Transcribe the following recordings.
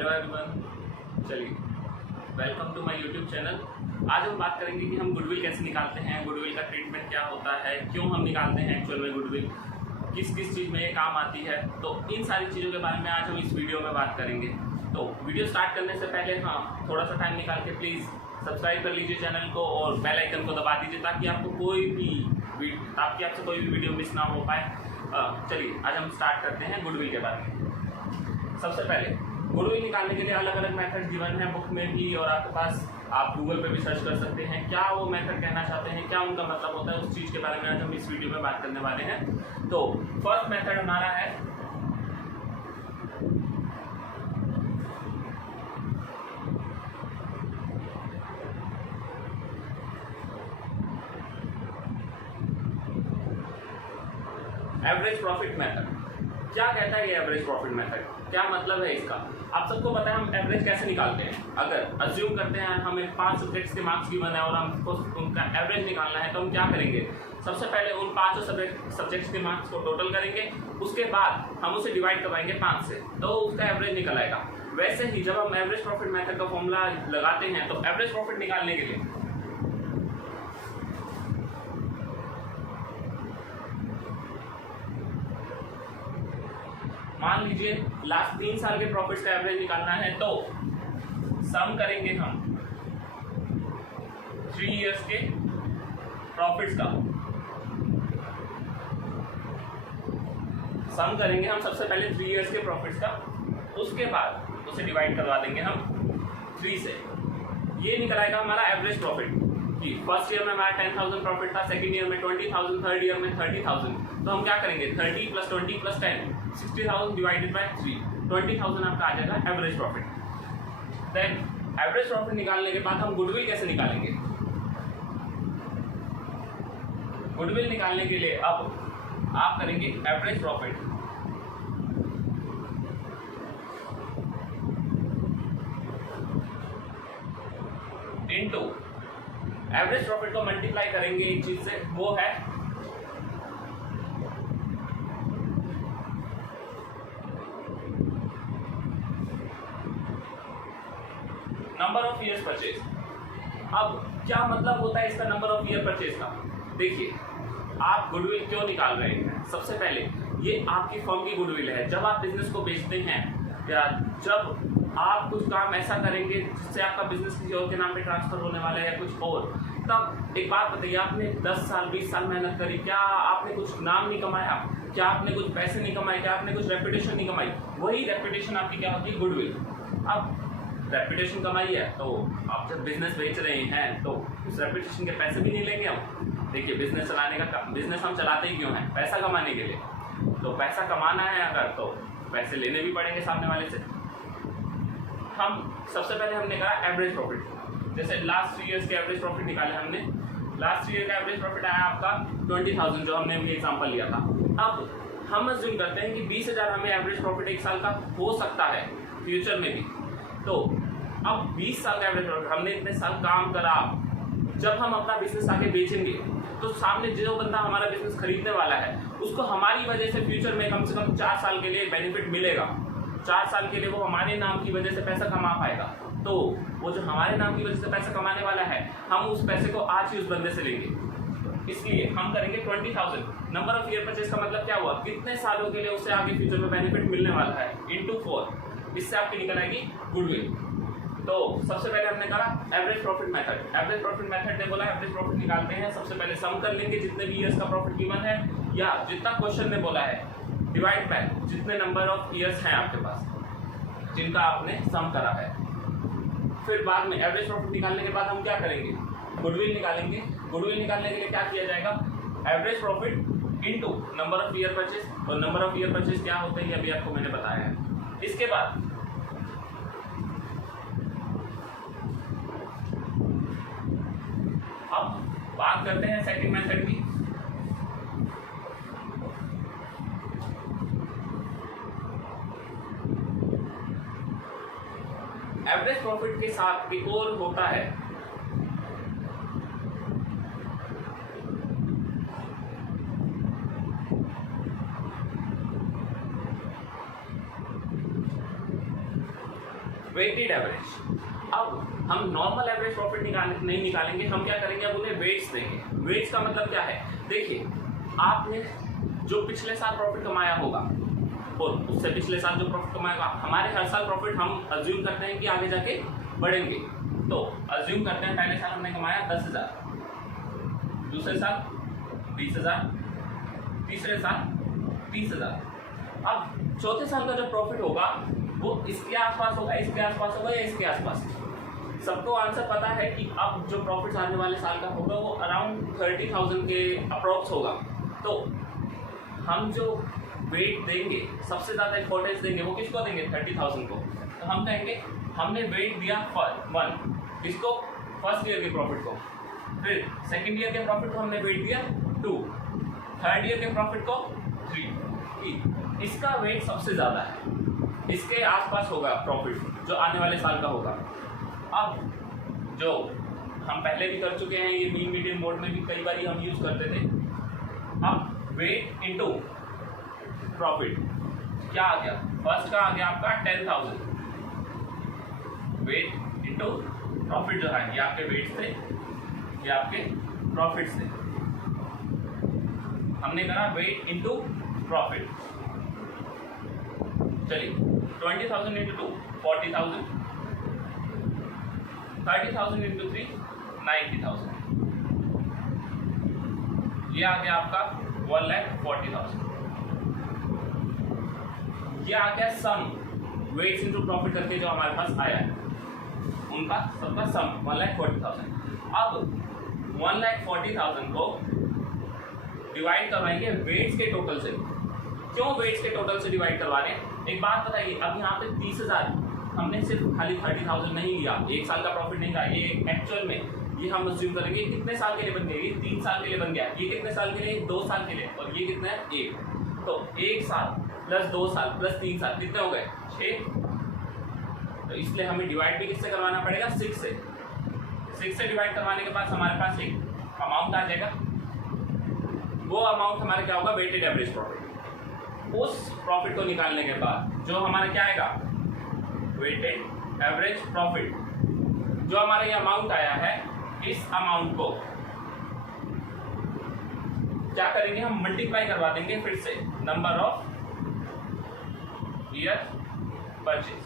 Hello everyone, चलिए welcome to my YouTube channel. आज हम बात करेंगे कि हम गुडविल कैसे निकालते हैं, गुडविल का ट्रीटमेंट क्या होता है, क्यों हम निकालते हैं एक्चुअल में गुडविल, किस किस चीज़ में ये काम आती है। तो इन सारी चीज़ों के बारे में आज हम इस वीडियो में बात करेंगे। तो वीडियो स्टार्ट करने से पहले थोड़ा सा टाइम निकाल के प्लीज़ सब्सक्राइब कर लीजिए चैनल को और बेल आइकन को दबा दीजिए ताकि आपको आपसे कोई भी वीडियो मिस ना हो पाए। चलिए आज हम स्टार्ट करते हैं गुडविल के बारे में। सबसे पहले गुडविल निकालने के लिए अलग अलग मेथड गिवन है बुक में भी, और आपके पास आप गूगल पे भी सर्च कर सकते हैं। क्या वो मेथड कहना चाहते हैं, क्या उनका मतलब होता है, उस चीज़ के बारे में आज हम इस वीडियो में बात करने वाले हैं। तो फर्स्ट मेथड हमारा है एवरेज प्रॉफिट मेथड। क्या कहता है ये एवरेज प्रॉफिट मेथड, क्या मतलब है इसका? आप सबको पता है हम एवरेज कैसे निकालते हैं। अगर अज्यूम करते हैं हमें 5 सब्जेक्ट्स के मार्क्स गिवन है और हमको उनका एवरेज निकालना है, तो हम क्या करेंगे? सबसे पहले उन 5 सब्जेक्ट्स के मार्क्स को टोटल करेंगे, उसके बाद हम उसे डिवाइड करवाएंगे 5 से, तो उसका एवरेज निकल आएगा। वैसे ही जब हम एवरेज प्रॉफिट मेथड का फॉर्मूला लगाते हैं तो एवरेज प्रॉफिट निकालने के लिए मान लीजिए लास्ट 3 साल के प्रॉफिट्स का एवरेज निकालना है, तो सम करेंगे हम 3 इयर्स के प्रॉफिट्स का। सम करेंगे हम सबसे पहले 3 इयर्स के प्रॉफिट्स का, उसके बाद उसे डिवाइड करवा देंगे हम 3 से। ये निकल आएगा हमारा एवरेज प्रॉफिट कि फर्स्ट ईयर में हमारा 10,000 प्रॉफिट था, सेकंड ईयर में 20,000, थर्ड ईयर में 30,000। तो हम क्या करेंगे? 30 + 20 + 10, 60,000 डिवाइडेड बाय 3, 20,000 आपका आ जाएगा average profit. Then average profit निकालने के बाद हम गुडविल कैसे निकालेंगे? गुडविल निकालने के लिए अब आप करेंगे average profit into average profit को मल्टीप्लाई करेंगे एक चीज से, वो है नंबर ऑफ ईयर्स परचेज। अब क्या मतलब होता है इसका नंबर ऑफ ईयर परचेज का? देखिए आप गुडविल क्यों निकाल रहे हैं। सबसे पहले ये आपकी फर्म की गुडविल है। जब आप बिजनेस को बेचते हैं या जब आप कुछ काम ऐसा करेंगे जिससे आपका बिजनेस किसी और के नाम पे ट्रांसफर होने वाला है या कुछ और, तब एक बात बताइए, आपने 10 साल 20 साल मेहनत करी, क्या आपने कुछ नाम नहीं कमाया? क्या आपने कुछ पैसे नहीं कमाए? क्या आपने कुछ रेपुटेशन नहीं कमाई? वही रेपुटेशन आपकी क्या होती है? गुडविल। अब रेपुटेशन कमाई है तो आप जब बिजनेस बेच रहे हैं तो उस रेपुटेशन के पैसे भी नहीं लेंगे हम। देखिए बिजनेस चलाने का बिजनेस हम चलाते ही क्यों हैं? पैसा कमाने के लिए। तो पैसा कमाना है अगर, तो पैसे लेने भी पड़ेंगे सामने वाले से। हम सबसे पहले हमने कहा एवरेज प्रॉफिट। जैसे लास्ट 3 इयर्स के एवरेज प्रॉफिट निकाले हमने। लास्ट 3 ईयर का एवरेज प्रॉफिट आया आपका 20,000, जो हमने अभी एग्जाम्पल लिया था। अब हम अज्यूम करते हैं कि 20,000 हमें एवरेज प्रॉफिट एक साल का हो सकता है फ्यूचर में भी। तो अब 20 साल का एवरेज प्रॉफिट, हमने इतने साल काम करा, जब हम अपना बिजनेस आगे बेचेंगे तो सामने जो बंदा हमारा बिजनेस खरीदने वाला है उसको हमारी वजह से फ्यूचर में कम से कम 4 साल के लिए बेनिफिट मिलेगा। 4 साल के लिए वो हमारे नाम की वजह से पैसा कमा पाएगा। तो वो जो हमारे नाम की वजह से पैसा कमाने वाला है, हम उस पैसे को आज ही उस बंदे से लेंगे। इसलिए हम करेंगे 20,000। नंबर ऑफ ईयर परचेज का मतलब क्या हुआ? कितने सालों के लिए उसे आगे फ्यूचर में बेनिफिट मिलने वाला है, इनटू 4। इससे आपकी निकल आएगी गुडविल। तो सबसे पहले हमने कहा average profit method. Average profit method ने बोला एवरेज प्रॉफिट निकालते हैं, सबसे पहले सम कर लेंगे जितने भी ईयर्स का प्रॉफिट गिवन है, या जितना क्वेश्चन में बोला है, डिवाइड बाय जितने नंबर ऑफ ईयर्स हैं आपके पास जिनका आपने सम करा है। फिर बाद में एवरेज प्रॉफिट निकालने के बाद हम क्या करेंगे? गुडविल निकालेंगे। गुडविल निकालने के लिए क्या किया जाएगा? Average profit into number of year purchase. और नंबर ऑफ ईयर परचेज क्या होते हैं अभी आपको मैंने बताया है। इसके बाद अब बात करते हैं सेकंड मेथड की। एवरेज प्रॉफिट के साथ एक और होता है वेटेड एवरेज। अब हम नॉर्मल एवरेज प्रॉफिट नहीं निकालेंगे, हम क्या करेंगे, अब उन्हें वेट्स देंगे। वेट्स का मतलब क्या है, देखिए आपने जो पिछले साल प्रॉफिट कमाया होगा और उससे पिछले साल जो प्रॉफिट कमाया होगा, हमारे हर साल प्रॉफिट हम अज्यूम करते हैं कि आगे जाके बढ़ेंगे, तो अज्यूम करते हैं पहले साल हमने कमाया 10,000, दूसरे साल 20,000, तीसरे साल 30,000। अब चौथे साल का जो प्रॉफिट होगा वो इसके आसपास होगा, इसके आसपास होगा या इसके आसपास। सबको आंसर पता है कि अब जो प्रॉफिट आने वाले साल का होगा वो अराउंड 30,000 के अप्रॉक्स होगा। तो हम जो वेट देंगे, सबसे ज़्यादा इंपॉर्टेंस देंगे, वो किसको देंगे, 30,000 को। तो हम कहेंगे हमने वेट दिया 1, इसको फर्स्ट ईयर के प्रॉफिट को, फिर सेकेंड ईयर के प्रॉफिट को हमने वेट दिया 2, थर्ड ईयर के प्रॉफिट को 3। इसका वेट सबसे ज़्यादा है, इसके आसपास होगा प्रॉफिट जो आने वाले साल का होगा। अब जो हम पहले भी कर चुके हैं, ये मीन मीडियन मोड में भी कई बार हम यूज़ करते थे। अब वेट इनटू प्रॉफिट क्या आ गया, फर्स्ट का आ गया आपका 10,000, वेट इनटू प्रॉफिट जो है ये आपके वेट थे, ये आपके प्रॉफिट थे। हमने करा वेट इनटू प्रॉफिट। चलिए 20,000 इंटू 2 40,000, 30,000 इंटू 3 90,000, ये आ गया आपका 1,40,000। ये आ गया सम वेट्स इंटू प्रॉफिट करके जो हमारे पास आया है, उनका सबका सम 1,40,000। अब 1,40,000 को डिवाइड करवाएंगे वेट्स के टोटल से। क्यों वेट्स के टोटल से डिवाइड करवा रहे हैं, एक बात बताइए, अब यहाँ पे 30,000 हमने सिर्फ खाली 30,000 नहीं लिया, एक साल का प्रॉफिट नहीं था, ये एक्चुअल में ये हम अज्यूम करेंगे कितने साल के लिए बन गया, ये 3 साल के लिए बन गया, ये कितने साल के लिए, 2 साल के लिए, और ये कितना है 1। तो 1 साल प्लस 2 साल प्लस 3 साल कितने हो गए 6। तो इसलिए हमें डिवाइड भी किससे करवाना पड़ेगा, 6 से। 6 से डिवाइड करवाने के बाद हमारे पास एक अमाउंट आ जाएगा, वो अमाउंट हमारा क्या होगा, वेटेड एवरेज प्रॉफिट। उस प्रॉफिट को निकालने के बाद जो हमारा क्या आएगा, वेटेड एवरेज प्रॉफिट। जो हमारा ये अमाउंट आया है, इस अमाउंट को क्या करेंगे, हम मल्टीप्लाई करवा देंगे फिर से नंबर ऑफ ईयर परचेज।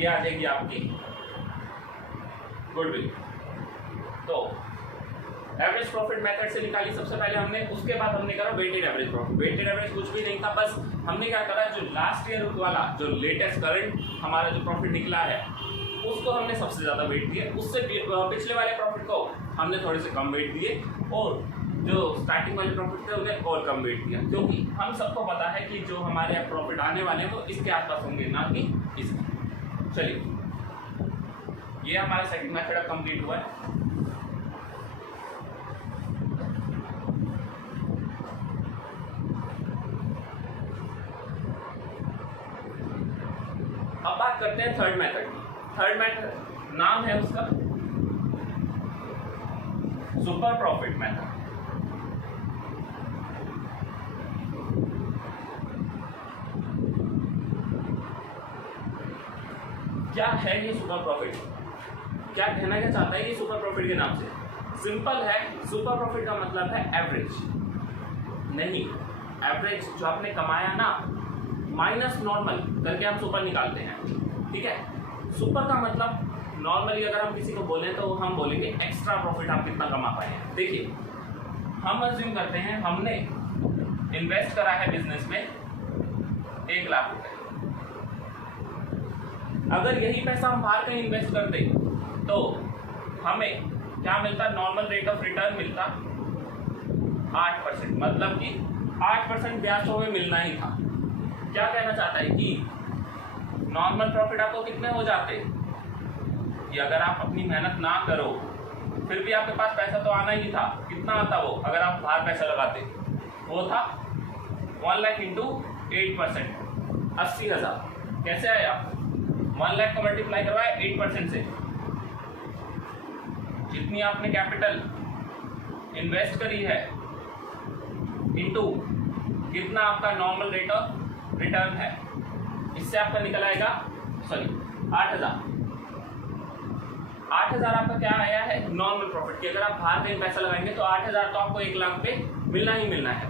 ये आ जाएगी आपकी गुडविल। तो एवरेज प्रॉफिट मेथड से निकाली सबसे पहले हमने, उसके बाद हमने करा weighted average profit. Weighted average कुछ भी नहीं था, बस हमने क्या करा, जो लास्ट ईयर वाला जो लेटेस्ट करंट हमारा जो प्रॉफिट निकला है उसको हमने सबसे ज़्यादा वेट दिया, उससे पिछले वाले प्रॉफिट को हमने थोड़े से कम वेट दिए, और जो स्टार्टिंग वाले प्रॉफिट थे उन्हें और कम वेट दिया, क्योंकि हम सबको पता है कि जो हमारे प्रॉफिट आने वाले हैं वो इसके आसपास होंगे, ना कि इसके। चलिए ये हमारा सेकंड मेथड अब कंप्लीट हुआ है। अब बात करते हैं थर्ड मेथड की। थर्ड मेथड नाम है उसका सुपर प्रॉफिट मेथड। क्या है ये सुपर प्रॉफिट, क्या कहना क्या चाहता है ये सुपर प्रॉफिट के नाम से? सिंपल है, सुपर प्रॉफिट का मतलब है एवरेज नहीं, एवरेज जो आपने कमाया ना माइनस नॉर्मल करके हम सुपर निकालते हैं, ठीक है। सुपर का मतलब नॉर्मली अगर हम किसी को बोलें तो हम बोलेंगे एक्स्ट्रा प्रॉफिट आप कितना कमा पाए हैं। देखिए हम अज्यूम करते हैं हमने इन्वेस्ट करा है बिजनेस में 1 लाख रुपए, अगर यही पैसा हम बाहर कहीं इन्वेस्ट करते तो हमें क्या मिलता, नॉर्मल रेट ऑफ रिटर्न मिलता 8%, मतलब कि 8% ब्याज तो हमें मिलना ही था। क्या कहना चाहता है कि नॉर्मल प्रॉफिट आपको कितने हो जाते कि अगर आप अपनी मेहनत ना करो फिर भी आपके पास पैसा तो आना ही था। कितना आता वो अगर आप बाहर पैसा लगाते, वो था 1 लाख इंटू 8%, 80,000। कैसे आया, 1 लाख को मल्टीप्लाई करवाया 8% से, जितनी आपने कैपिटल इन्वेस्ट करी है इंटू कितना आपका नॉर्मल रेट ऑफ रिटर्न है, इससे आपका निकल आएगा 8,000 आपका क्या आया है नॉर्मल प्रॉफिट की। अगर आप बाहर कहीं पैसा लगाएंगे तो 8,000 तो आपको 1 लाख पे मिलना ही मिलना है।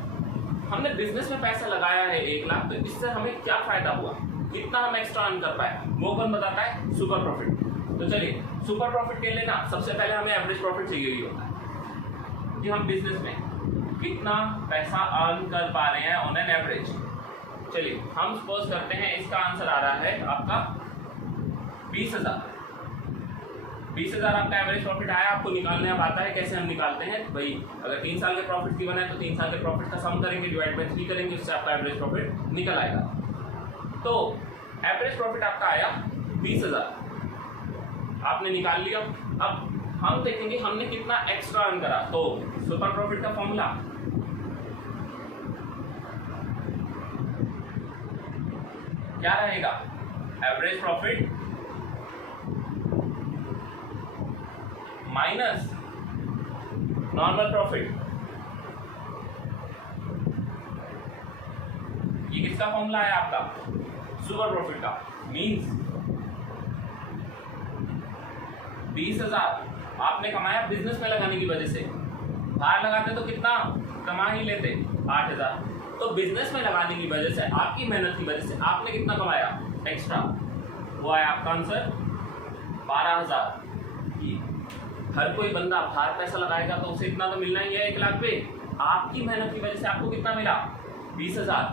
हमने बिजनेस में पैसा लगाया है 1 लाख, तो इससे हमें क्या फायदा हुआ, कितना हम एक्स्ट्रा अर्न कर पाए, वो कौन बताता है, सुपर प्रॉफिट। तो चलिए सुपर प्रॉफिट के लिए ना सबसे पहले हमें एवरेज प्रॉफिट चाहिए ही होता है कि हम बिजनेस में कितना पैसा अर्न कर पा रहे हैं ऑन एन एवरेज। चलिए हम सपोज करते हैं इसका आंसर आ रहा है आपका 20,000 आपका एवरेज प्रॉफिट आया। आपको निकालने अब आता है कैसे हम निकालते हैं भाई, अगर 3 साल के प्रॉफिट की बना है तो 3 साल के प्रॉफिट का सम करेंगे, डिवाइड बाय 3 करेंगे, उससे आपका एवरेज प्रॉफिट निकल आएगा। तो एवरेज प्रॉफिट आपका आया 20,000 आपने निकाल लिया। अब हम देखेंगे हमने कितना एक्स्ट्रा अर्न करा। तो सुपर प्रॉफिट का फॉर्मूला क्या रहेगा, average profit minus normal profit. ये किसका फॉर्मूला है आपका, सुपर प्रॉफिट का। मींस 20,000 आपने कमाया बिजनेस में लगाने की वजह से, बाहर लगाते तो कितना कमा ही लेते 8,000, तो बिजनेस में लगाने की वजह से, आपकी मेहनत की वजह से आपने कितना कमाया एक्स्ट्रा, वो आया आपका आंसर 12,000। हर कोई बंदा बाहर पैसा लगाएगा तो उसे इतना तो मिलना ही है 1 लाख पे, आपकी मेहनत की वजह से आपको कितना मिला 20,000,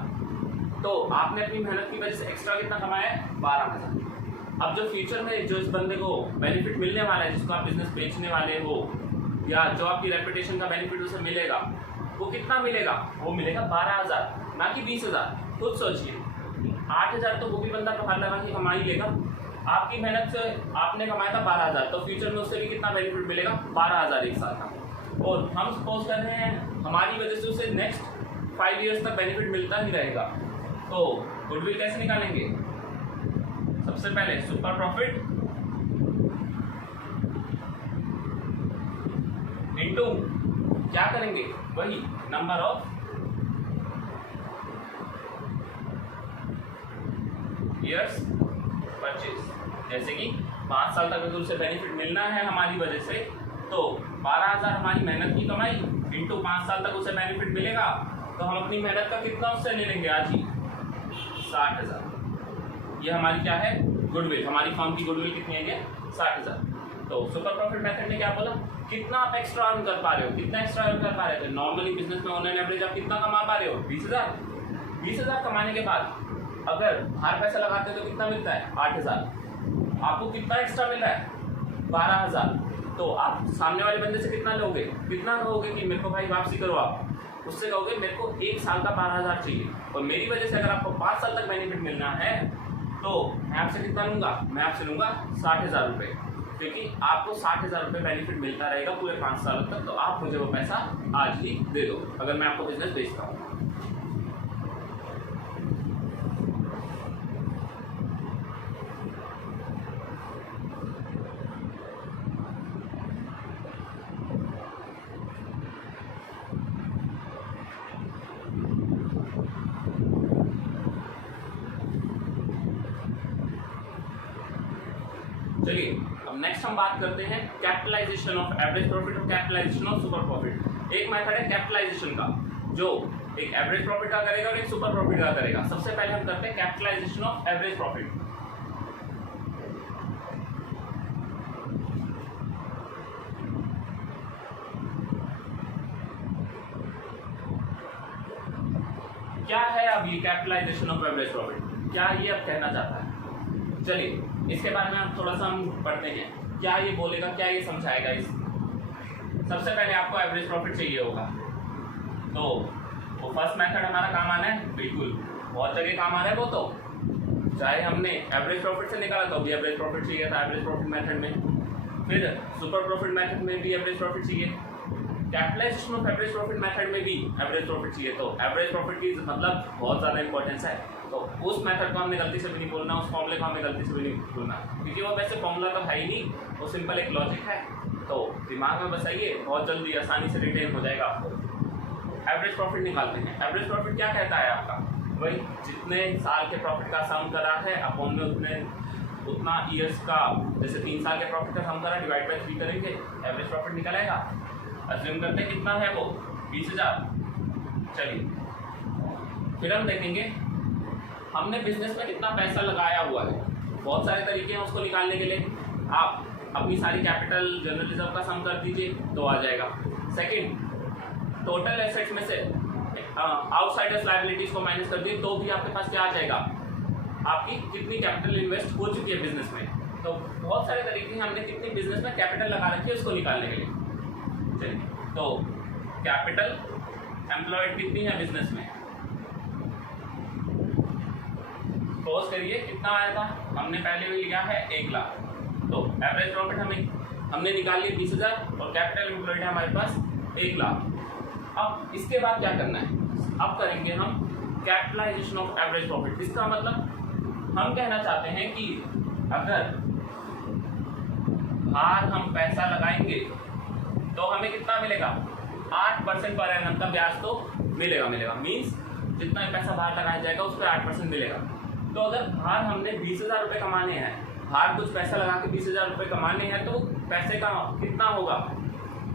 तो आपने अपनी मेहनत की वजह से एक्स्ट्रा कितना कमाया है 12,000। अब जो फ्यूचर में जो इस बंदे को बेनिफिट मिलने वाला है, जिसको आप बिजनेस बेचने वाले हो, या जो आपकी रेपुटेशन का बेनिफिट उसे मिलेगा, वो कितना मिलेगा, वो मिलेगा 12,000 ना कि 20,000। खुद सोचिए 8,000 तो वो भी बंदा बाहर लगा के कमा ही लेगा, आपकी मेहनत से आपने कमाया था 12,000, तो फ्यूचर में उससे भी कितना बेनिफिट मिलेगा 12,000 एक साल का। और हम सपोज कर रहे हैं हमारी वजह से उसे नेक्स्ट 5 ईयर्स तक बेनिफिट मिलता ही रहेगा। तो गुडविल कैसे निकालेंगे, सबसे पहले सुपर प्रॉफिट इनटू क्या करेंगे, वही नंबर ऑफ ईयर्स परचेज। जैसे कि 5 साल तक अगर उसे बेनिफिट मिलना है हमारी वजह से, तो 12,000 हमारी मेहनत की कमाई इंटू 5 साल तक उसे बेनिफिट मिलेगा, तो हम अपनी मेहनत का कितना उससे ले लेंगे आज ही 60,000। ये हमारी क्या है गुडविल, हमारी फर्म की गुडविल कितनी है, 60,000। तो सुपर प्रॉफिट मेथड ने क्या बोला, कितना आप एक्स्ट्रा अर्न कर पा रहे हो, कितना एक्स्ट्रा अर्न कर पा रहे थे। नॉर्मली बिजनेस में ऑन एन एवरेज आप कितना कमा पा रहे हो 20,000 कमाने के बाद अगर बाहर पैसा लगाते हो तो कितना मिलता है 8,000, आपको कितना एक्स्ट्रा मिल रहा है 12,000। तो आप सामने वाले बंदे से कितना लोगे, कितना कहोगे कि मेरे को भाई वापसी करो, आप उससे कहोगे मेरे को 1 साल का 12,000 चाहिए, और मेरी वजह से अगर आपको 5 साल तक बेनिफिट मिलना है तो मैं आपसे कितना लूँगा, मैं आपसे लूँगा 60,000 रुपये, क्योंकि आपको 60,000 रुपये बेनिफिट मिलता रहेगा पूरे 5 सालों तक। तो आप मुझे वो पैसा आज ही दे दो अगर मैं आपको बिजनेस बेचता हूँ। चलिए अब नेक्स्ट हम बात करते हैं कैपिटलाइजेशन ऑफ एवरेज प्रॉफिट और कैपिटलाइजेशन ऑफ सुपर प्रॉफिट। एक मेथड है कैपिटलाइजेशन का, जो एक एवरेज प्रॉफिट का करेगा और एक सुपर प्रॉफिट का करेगा। सबसे पहले हम करते हैं कैपिटलाइजेशन ऑफ एवरेज प्रॉफिट। क्या है अब ये कैपिटलाइजेशन ऑफ एवरेज प्रॉफिट, क्या ये अब कहना चाहता है, चलिए इसके बारे में आप थोड़ा सा हम पढ़ते हैं। क्या ये बोलेगा, क्या ये समझाएगा इस। सबसे पहले आपको एवरेज प्रॉफिट चाहिए होगा, तो वो फर्स्ट मेथड हमारा काम आना है, बिल्कुल बहुत जगह काम आ रहा है वो। तो चाहे हमने एवरेज प्रॉफिट से निकाला तो भी एवरेज प्रॉफिट चाहिए था एवरेज प्रॉफिट मेथड में, फिर सुपर प्रॉफिट मेथड में भी एवरेज प्रॉफिट चाहिए, capitalization of average profit method में भी एवरेज प्रॉफिट चाहिए। तो एवरेज प्रॉफिट की मतलब बहुत ज़्यादा इंपॉर्टेंस है। तो उस मेथड को हमने गलती से भी नहीं बोलना, उस फॉर्मूले को हमने गलती से भी नहीं बोलना, क्योंकि वो वैसे फॉर्मूला तो है ही नहीं, वो सिंपल एक लॉजिक है। तो दिमाग में बसाइए, बहुत जल्दी आसानी से रिटेन हो जाएगा आपको। एवरेज प्रॉफिट निकालते हैं। एवरेज प्रॉफिट क्या कहता है आपका, वही जितने साल के प्रॉफिट का सम करा है अपॉन में उतना ईयर्स का, जैसे 3 साल के प्रॉफिट का सम करा डिवाइड बाई 3 करेंगे, एवरेज प्रॉफिट निकल आएगा। अज्यूम करते हैं कितना है वो 20,000। चलिए फिर हम देखेंगे हमने बिजनेस में कितना पैसा लगाया हुआ है। बहुत सारे तरीके हैं उसको निकालने के लिए। आप अपनी सारी कैपिटल जनरल रिजर्व का सम कर दीजिए तो आ जाएगा। सेकंड, टोटल एसेट्स में से आउटसाइडर्स लायबिलिटीज को माइनस कर दिए तो भी आपके पास क्या आ जाएगा, आपकी कितनी कैपिटल इन्वेस्ट हो चुकी है बिजनेस में। तो बहुत सारे तरीके हैं हमने कितनी बिजनेस में कैपिटल लगा रखी है उसको निकालने के लिए। चलिए तो कैपिटल एम्प्लॉयड कितनी है बिजनेस में, क्लोज करिए। कितना आया था, हमने पहले भी लिया है 1 लाख। तो एवरेज प्रॉफिट हमने निकाल लिया 20,000 और कैपिटल एम्प्लॉयड है हमारे पास 1 लाख। अब इसके बाद क्या करना है, अब करेंगे हम कैपिटलाइजेशन ऑफ एवरेज प्रॉफिट। इसका मतलब हम कहना चाहते हैं कि अगर बाहर हम पैसा लगाएंगे तो हमें कितना मिलेगा, 8% पर एनम का ब्याज तो मिलेगा। मीन्स जितना पैसा बाहर लगाया जाएगा उस पर 8% मिलेगा। तो अगर बाहर हमने 20,000 रुपये कमाने हैं, बाहर कुछ पैसा लगा के 20,000 रुपये कमाने हैं, तो पैसे का कितना होगा,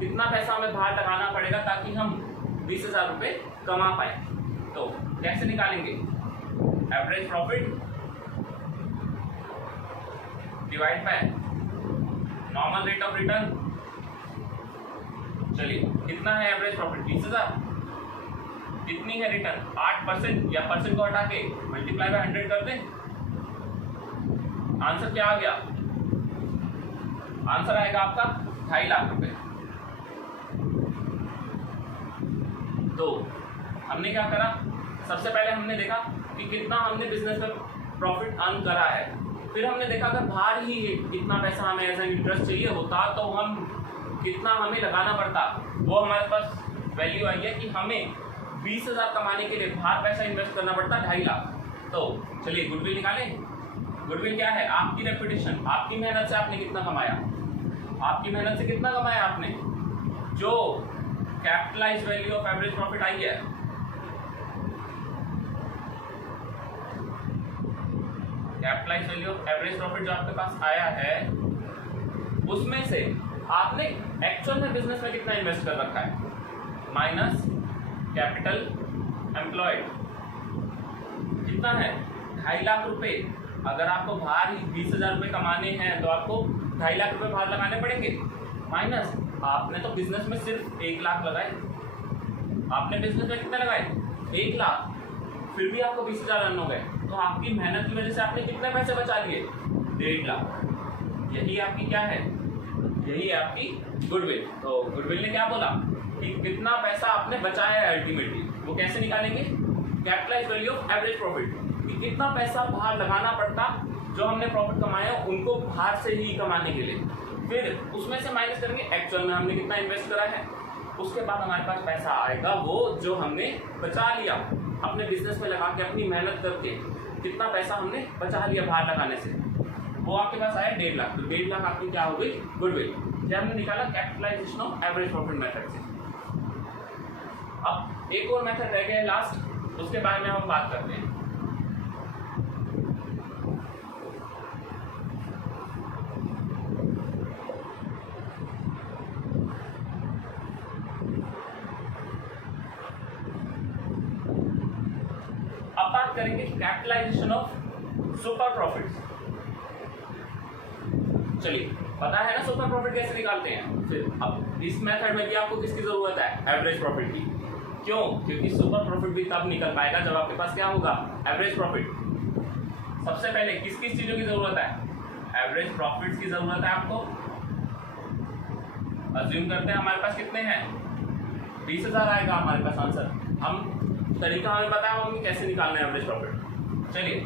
कितना पैसा हमें बाहर लगाना पड़ेगा ताकि हम 20,000 रुपये कमा पाए। तो कैसे निकालेंगे, average profit divide by normal rate of return. चलिए कितना है एवरेज प्रॉफिट 20,000, कितनी है रिटर्न 8%, या परसेंट को हटा के मल्टीप्लाई बाय 100 कर दें। आंसर क्या आ गया, आंसर आएगा आपका 2.5 लाख रुपए। तो हमने क्या करा, सबसे पहले हमने देखा कि कितना हमने बिजनेस में प्रॉफिट अर्न करा है। फिर हमने देखा अगर बाहर ही कितना पैसा हमें एज एन इंटरेस्ट चाहिए होता तो हम कितना हमें लगाना पड़ता, वो हमारे पास वैल्यू आई है कि हमें 20,000 कमाने के लिए बाहर पैसा इन्वेस्ट करना पड़ता 2.5 लाख। तो चलिए गुडविल निकालें। गुडविल क्या है, आपकी रेपुटेशन, आपकी मेहनत से आपने कितना कमाया, आपकी मेहनत से कितना कमाया आपने, जो capitalise value of average profit आई है। Capitalise value of average profit जो आपके पास आया है उसमें से आपने एक्चुअल में बिजनेस में कितना इन्वेस्ट कर रखा है, माइनस कैपिटल एम्प्लॉयड कितना है 2.5 लाख रुपए। अगर आपको बाहर ही 20,000 रुपये कमाने हैं तो आपको 2.5 लाख रुपए बाहर लगाने पड़ेंगे, माइनस आपने तो बिजनेस में सिर्फ 1 लाख लगाए। आपने बिजनेस में कितने लगाए 1 लाख, फिर भी आपको 20,000 रन हो गए। तो आपकी मेहनत की वजह से आपने कितने पैसे बचा लिए 1.5 लाख। यही आपकी क्या है, यही है आपकी गुडविल। तो गुडविल ने क्या बोला कि कितना पैसा आपने बचाया है अल्टीमेटली, वो कैसे निकालेंगे, capitalize value of average profit, कि कितना पैसा बाहर लगाना पड़ता जो हमने प्रॉफिट कमाया उनको बाहर से ही कमाने के लिए। फिर उसमें से माइनस करेंगे एक्चुअल में हमने कितना इन्वेस्ट करा है, उसके बाद हमारे पास पैसा आएगा वो जो हमने बचा लिया अपने बिजनेस में लगा के, अपनी मेहनत करके कितना पैसा हमने बचा लिया बाहर लगाने से, वो आपके पास आया 1.5 लाख। तो 1.5 लाख आपकी क्या हो गई गुडविल, ये हमने निकाला capitalization of average profit method से। अब एक और मेथड रह गया लास्ट, उसके बारे में हम बात करते हैं। अब बात करेंगे कैपिटलाइजेशन ऑफ सुपर प्रॉफिट्स। चलिए पता है ना सुपर प्रॉफिट कैसे निकालते हैं। फिर अब इस मेथड में भी आपको किसकी जरूरत है, एवरेज प्रॉफिट की। क्यों, क्योंकि सुपर प्रॉफिट भी तब निकल पाएगा जब आपके पास क्या होगा, एवरेज प्रॉफिट। सबसे पहले किस किस चीजों की जरूरत है, एवरेज प्रॉफिट की जरूरत है आपको। अज्यूम करते हैं हमारे पास कितने हैं 20,000 आएगा हमारे पास आंसर। हम तरीका हमें पता है हमें कैसे निकालना है एवरेज प्रॉफिट। चलिए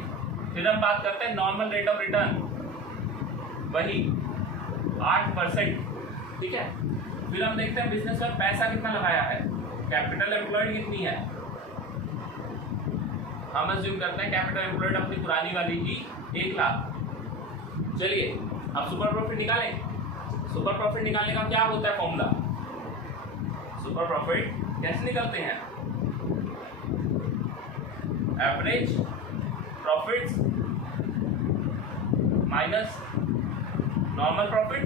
फिर हम बात करते हैं नॉर्मल रेट ऑफ रिटर्न, वही 8%, ठीक है। फिर हम देखते हैं बिजनेस में पैसा कितना लगाया है, कैपिटल एम्प्लॉयड कितनी है। हम अज्यूम करते हैं कैपिटल एम्प्लॉयड अपनी पुरानी वाली की 1 लाख। चलिए अब सुपर प्रॉफिट निकालें। सुपर प्रॉफिट निकालने का क्या होता है फॉर्मूला, सुपर प्रॉफिट कैसे निकलते हैं, average profits minus normal profit.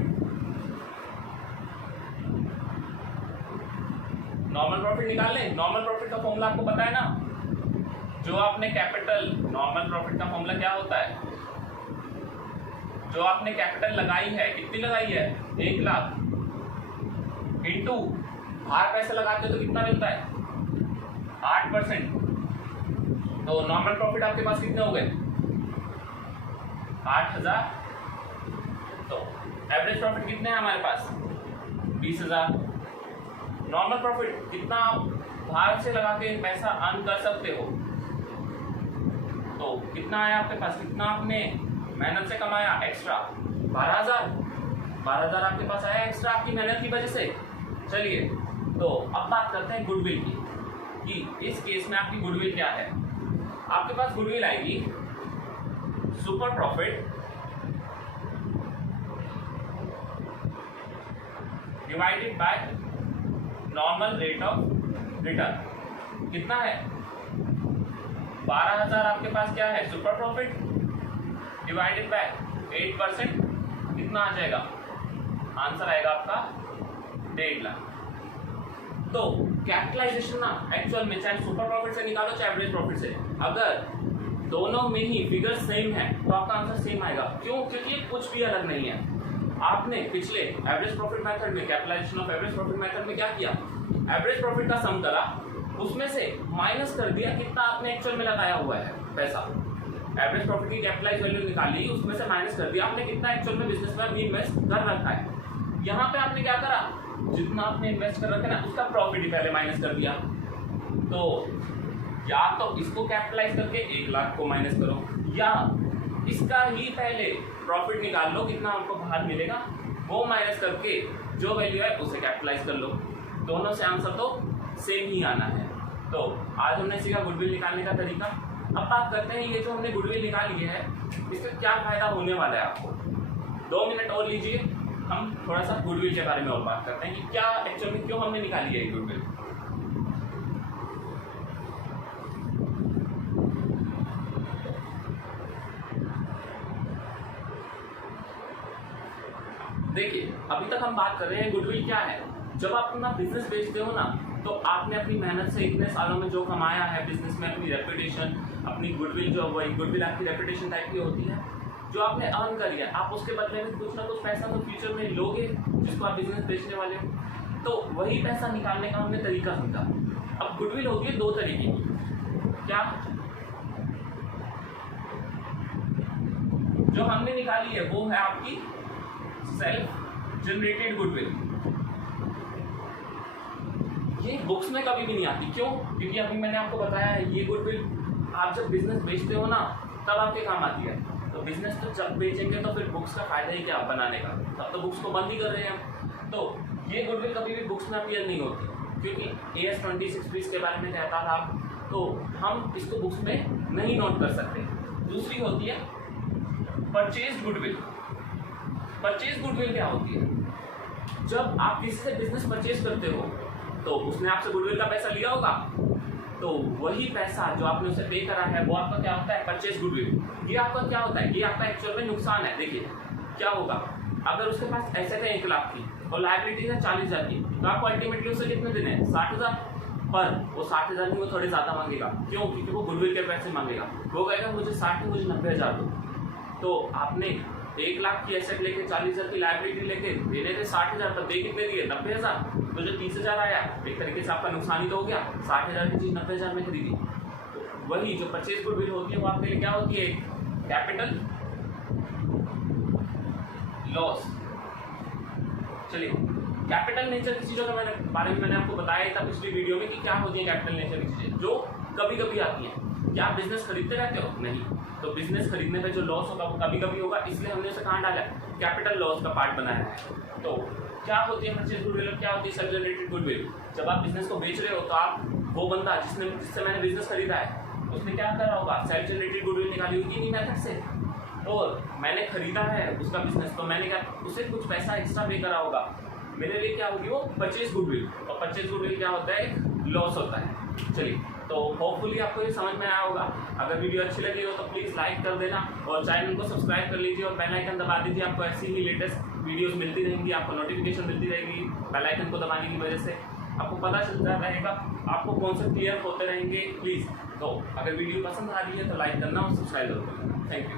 Normal profit निकाल लें। नॉर्मल प्रॉफिट का फॉर्मूला आपको पता है ना, जो आपने कैपिटल, नॉर्मल प्रॉफिट का फॉर्मूला क्या होता है, जो आपने कैपिटल लगाई है, कितनी लगाई है, 1 लाख इंटू बाहर पैसे लगाते हो तो कितना मिलता है, 8%। तो नॉर्मल प्रॉफिट आपके पास कितने हो गए, 8000। तो एवरेज प्रॉफिट कितने हैं हमारे पास, 20000। नॉर्मल प्रॉफिट कितना आप बाहर से लगा के पैसा अर्न कर सकते हो, तो कितना आया आपके पास, कितना आपने मेहनत से कमाया एक्स्ट्रा, 12000 आपके पास आया एक्स्ट्रा आपकी मेहनत की वजह से। चलिए तो अब बात करते हैं गुडविल की, कि इस केस में आपकी गुडविल क्या है। आपके पास गुडविल आएगी super profit divided by normal rate of return. कितना है, 12000 आपके पास क्या है, सुपर प्रॉफिट डिवाइडेड बाय 8%, कितना आ जाएगा, आंसर आएगा आपका 1.5 लाख। तो कैपिटलाइजेशन ना एक्चुअल में चाहे सुपर प्रॉफिट से निकालो चाहे एवरेज प्रॉफिट से, अगर दोनों में ही फिगर सेम है तो आपका आंसर सेम आएगा। क्यों, क्योंकि ये कुछ भी अलग नहीं है। आपने पिछले एवरेज प्रॉफिट मेथड में, capitalization of average profit method में क्या किया, एवरेज प्रॉफिट का सम करा, उसमें से माइनस कर दिया कितना आपने एक्चुअल में लगाया हुआ है पैसा। एवरेज प्रॉफिट की कैपिटलाइज वैल्यू निकाली, उसमें से माइनस कर दिया आपने कितना एक्चुअल में बिजनेस में अभी इन्वेस्ट कर रखा है। यहाँ पे आपने क्या करा, जितना आपने इन्वेस्ट कर रखा है ना उसका प्रॉफिट ही पहले माइनस कर दिया। तो या तो इसको कैपिटलाइज करके 1 लाख को माइनस करो, या इसका ही पहले प्रॉफिट निकाल लो, कितना आपको बाहर मिलेगा वो माइनस करके जो वैल्यू है उसे कैपिटलाइज कर लो। दोनों से आंसर तो सेम ही आना है। तो आज हमने सीखा गुडविल निकालने का तरीका। अब बात करते हैं ये जो हमने गुडविल निकाली है इससे क्या फायदा होने वाला है आपको। 2 मिनट और लीजिए, हम थोड़ा सा गुडविल के बारे में और बात करते हैं कि क्या एक्चुअल में क्यों हमने निकाली है ये गुडविल। देखिए अभी तक हम बात कर रहे हैं गुडविल क्या है। जब आप अपना बिजनेस बेचते हो ना तो आपने अपनी मेहनत से इतने सालों में जो कमाया है बिजनेस में, अपनी रेपुटेशन, अपनी गुडविल, जो वही गुडविल आपकी रेपुटेशन टाइप की होती है, जो आपने अर्न करी है, आप उसके बदले में कुछ ना कुछ पैसा तो फ्यूचर में लोगे जिसको आप बिजनेस बेचने वाले हो। तो वही पैसा निकालने का हमने तरीका समझा। अब गुडविल होती है 2 तरीके की। क्या, जो हमने निकाली है वो है आपकी सेल्फ जनरेटेड गुडविल। ये बुक्स में कभी भी नहीं आती। क्यों, क्योंकि अभी मैंने आपको बताया है ये गुडविल आप जब बिजनेस बेचते हो ना तब आपके काम आती है। तो बिजनेस तो जब बेचेंगे तो फिर बुक्स का फायदा ही क्या बनाने का, तब तो बुक्स को बंद ही कर रहे हैं। तो ये गुडविल कभी भी बुक्स में अपीयर नहीं होती, क्योंकि AS 26 फीस के बारे में कहता था, तो हम इसको बुक्स में नहीं नोट कर सकते। दूसरी होती है परचेज गुडविल। परचेज गुडविल क्या होती है, जब आप किसी से बिजनेस परचेज करते हो तो उसने आपसे गुडविल का पैसा लिया होगा, तो वही पैसा जो आपने उसे पे करा है वो आपका क्या होता है, परचेज गुडविल। ये आपका क्या होता है, ये आपका एक्चुअल में नुकसान है। देखिए क्या होगा, अगर उसके पास एसेट है 1 लाख की और लायबिलिटी है 40,000 की, तो आपको अल्टीमेटली उसे कितने देने हैं, 60,000। पर वो 60,000 नहीं, वो थोड़े ज़्यादा मांगेगा। क्यों, क्योंकि वो गुडविल के पैसे मांगेगा। वो कहेगा मुझे 60 नहीं, मुझे 90,000 दो। तो आपने 1 लाख की एसेट लेके 40,000 की लायबिलिटी लेके देने थे 60,000, तब दे कितने दिए, 90,000। तो जो 30,000 आया एक तरीके से आपका नुकसान ही तो हो गया। 60,000 की चीज़ 90,000 में खरीदी। तो वही जो परचेज गुडविल होती है वो आपके लिए क्या होती है, कैपिटल लॉस। चलिए कैपिटल नेचर की चीज़ों के बारे में मैंने आपको बताया था पिछली वीडियो में कि क्या होती है कैपिटल नेचर की चीज़ें, जो कभी कभी आती हैं। क्या आप बिजनेस खरीदते रहते हो, नहीं। तो बिजनेस खरीदने पे जो लॉस होगा वो कभी कभी होगा, इसलिए हमने उसे कहाँ डाला है, कैपिटल लॉस का पार्ट बनाया है। तो क्या होती है परचेज गुडविल और क्या होती है सेल्फ जनरेटेड गुडविल। जब आप बिजनेस को बेच रहे हो तो आप, वो बंदा जिससे मैंने बिजनेस खरीदा है उसने क्या करा होगा, सेल्फ जनरेटेड गुडविल निकाली होगी इन्हीं मेथड से। और मैंने खरीदा है उसका बिजनेस, तो मैंने क्या, उसे कुछ पैसा एक्स्ट्रा पे करा होगा, मेरे लिए क्या होगी वो परचेज गुडविल। और परचेज गुडविल क्या होता है, लॉस होता है। चलिए, तो होपफुली आपको ये समझ में आया होगा। अगर वीडियो अच्छी लगी हो तो प्लीज़ लाइक कर देना और चैनल को सब्सक्राइब कर लीजिए और बेल आइकन दबा दीजिए। आपको ऐसी ही लेटेस्ट वीडियोस मिलती रहेंगी, आपको नोटिफिकेशन मिलती रहेगी। बेल आइकन को दबाने की वजह से आपको पता चलता रहेगा आपको कॉन्सेप्ट क्लियर होते रहेंगे। प्लीज़, तो अगर वीडियो पसंद आ रही है तो लाइक करना और सब्सक्राइब जरूर करना। Thank you.